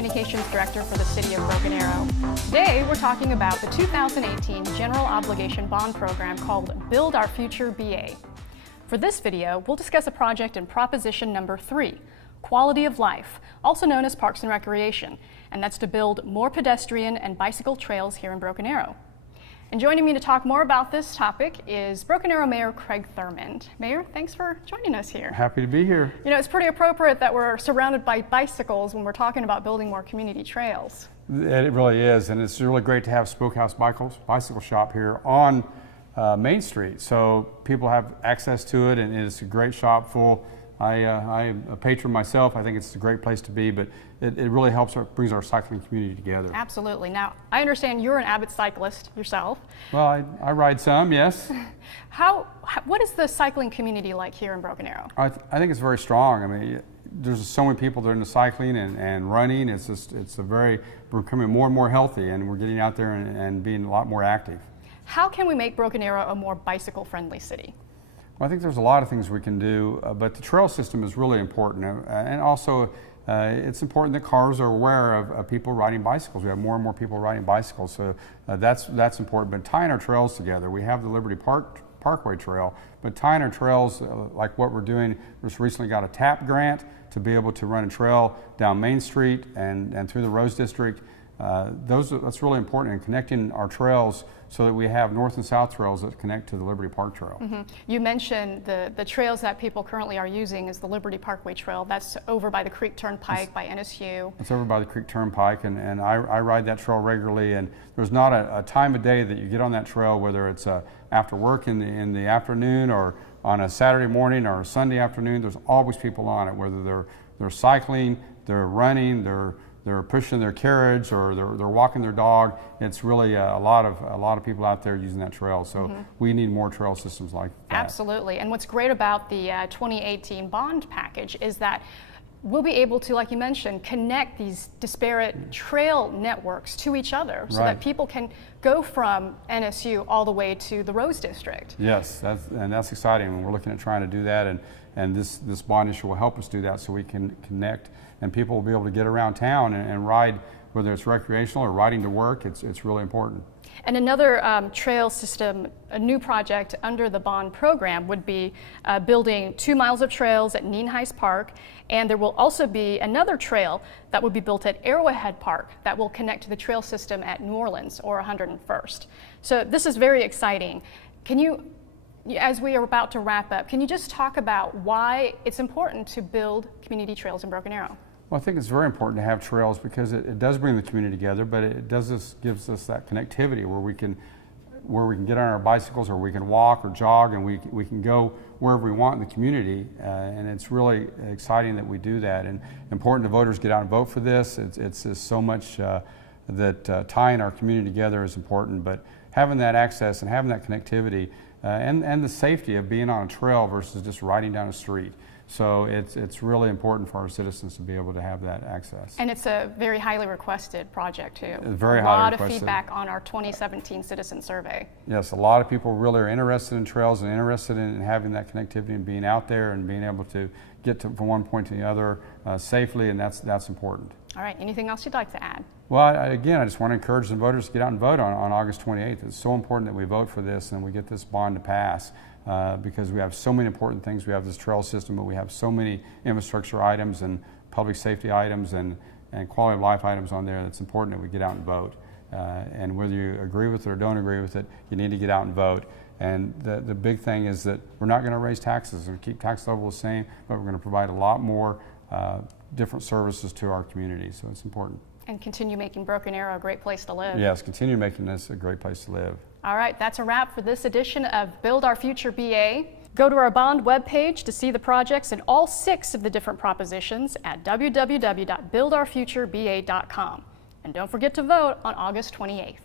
Communications Director for the City of Broken Arrow. Today, we're talking about the 2018 General Obligation Bond Program called Build Our Future BA. For this video, we'll discuss a project in Proposition number 3, Quality of Life, also known as Parks and Recreation, and that's to build more pedestrian and bicycle trails here in Broken Arrow. And joining me to talk more about this topic is Broken Arrow Mayor Craig Thurmond. Mayor, thanks for joining us here. Happy to be here. You know, it's pretty appropriate that we're surrounded by bicycles when we're talking about building more community trails. It really is, and it's really great to have Smokehouse Bicycle Shop here on Main Street, so people have access to it, and it's a great shop full. I am a patron myself. I think it's a great place to be, but it really helps, brings our cycling community together. Absolutely. Now, I understand you're an avid cyclist yourself. Well, I ride some, yes. What is the cycling community like here in Broken Arrow? I think it's very strong. I mean, there's so many people that are into cycling and running. We're becoming more and more healthy, and we're getting out there and being a lot more active. How can we make Broken Arrow a more bicycle-friendly city? Well, I think there's a lot of things we can do, but the trail system is really important, and also it's important that cars are aware of people riding bicycles. We have more and more people riding bicycles, so that's important. But tying our trails together, we have the Liberty Parkway Trail, but tying our trails like what we're doing, we just recently got a TAP grant to be able to run a trail down Main Street and through the Rose District. That's really important in connecting our trails so that we have north and south trails that connect to the Liberty Park Trail. Mm-hmm. You mentioned the trails that people currently are using is the Liberty Parkway Trail. That's over by the Creek Turnpike by NSU. It's over by the Creek Turnpike, and I ride that trail regularly, and there's not a time of day that you get on that trail, whether it's after work in the afternoon or on a Saturday morning or a Sunday afternoon. There's always people on it, whether they're cycling, they're running, they're pushing their carriage, or they're walking their dog. It's really a lot of people out there using that trail. So we need more trail systems like that. Absolutely. And what's great about the 2018 bond package is that we'll be able to, like you mentioned, connect these disparate trail networks to each other so that people can go from NSU all the way to the Rose District. Yes, that's exciting. And we're looking at trying to do that, and this bond issue will help us do that so we can connect, and people will be able to get around town and ride, whether it's recreational or riding to work. It's really important. And another trail system, a new project under the bond program would be building 2 miles of trails at Nienhuis Park, and there will also be another trail that will be built at Arrowhead Park that will connect to the trail system at New Orleans or 101st. So this is very exciting. Can you, as we are about to wrap up, can you just talk about why it's important to build community trails in Broken Arrow? Well, I think it's very important to have trails because it does bring the community together, but it gives us that connectivity where we can get on our bicycles, or we can walk or jog, and we can go wherever we want in the community, and it's really exciting that we do that, and important that voters get out and vote for this. It's just so much that tying our community together is important, but having that access and having that connectivity and the safety of being on a trail versus just riding down a street. So it's really important for our citizens to be able to have that access. And it's a very highly requested project too. Very highly requested. A lot of feedback on our 2017 citizen survey. Yes, a lot of people really are interested in trails and interested in having that connectivity and being out there and being able to get from one point to the other safely, and that's important. All right, anything else you'd like to add? Well, again, I just want to encourage the voters to get out and vote on August 28th. It's so important that we vote for this and we get this bond to pass. Because we have so many important things. We have this trail system, but we have so many infrastructure items and public safety items and quality of life items on there. It's important that we get out and vote. And whether you agree with it or don't agree with it, you need to get out and vote. And the big thing is that we're not going to raise taxes and keep tax level the same, but we're going to provide a lot more different services to our community. So it's important. And continue making Broken Arrow a great place to live. Yes, continue making this a great place to live. All right, that's a wrap for this edition of Build Our Future BA. Go to our bond webpage to see the projects and all 6 of the different propositions at www.buildourfutureba.com. And don't forget to vote on August 28th.